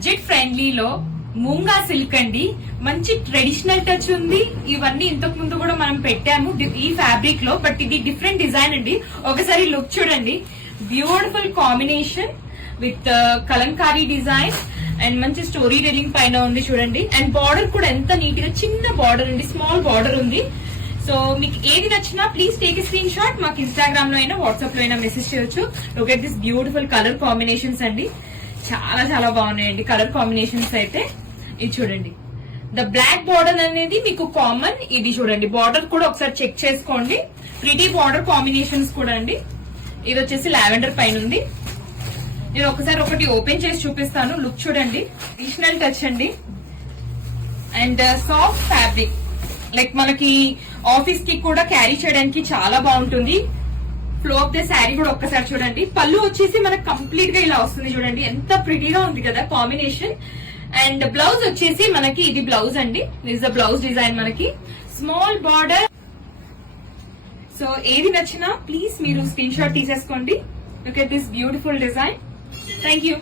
Budget ఫ్రెండ్లీలో మూంగా silk అండి. మంచి traditional touch ఉంది. ఇవన్నీ ఇంతకు ముందు కూడా మనం పెట్టాము ఈ ఫ్యాబ్రిక్ లో, బట్ ఇది డిఫరెంట్ డిజైన్ అండి. ఒకసారి లుక్ చూడండి. Beautiful combination with Kalamkari design and మంచి స్టోరీ టెల్లింగ్ పైన ఉంది చూడండి. అండ్ బార్డర్ కూడా ఎంత నీట్ గా చిన్న బార్డర్ అండి, స్మాల్ బార్డర్ ఉంది. సో మీకు ఏది నచ్చినా please take a screen shot. మాకు ఇన్స్టాగ్రామ్ లో అయినా వాట్సాప్ లో అయినా మెసేజ్ చేయొచ్చు. Look at this beautiful colour combinations అండి. చాలా చాలా బాగున్నాయండి కలర్ కాంబినేషన్స్ అయితే. ఇది చూడండి, ద బ్లాక్ బార్డర్ అనేది మీకు కామన్. ఇది చూడండి, బార్డర్ కూడా ఒకసారి చెక్ చేసుకోండి. ప్రిటీ బార్డర్ కాంబినేషన్స్ కూడా అండి. ఇది వచ్చేసి లావెండర్ పైన ఉంది. నేను ఒకసారి ఒకటి ఓపెన్ చేసి చూపిస్తాను. లుక్ చూడండి, ట్రెడిషనల్ టచ్ అండి అండ్ సాఫ్ట్ ఫ్యాబ్రిక్. లైక్ మనకి ఆఫీస్ కి కూడా క్యారీ చేయడానికి చాలా బాగుంటుంది. ఫ్లో ఆఫ్ ద శారీ కూడా ఒక్కసారి చూడండి. పళ్ళు వచ్చేసి మనకు కంప్లీట్ గా ఇలా వస్తుంది చూడండి. ఎంత ప్రిటీగా ఉంది కదా కాంబినేషన్. అండ్ బ్లౌజ్ వచ్చేసి మనకి ఇది బ్లౌజ్ అండి. This the blouse design. మనకి స్మాల్ బార్డర్. సో ఏది నచ్చినా ప్లీజ్ మీరు స్క్రీన్ షాట్ తీసేసుకోండి. Look at this beautiful design. Thank you.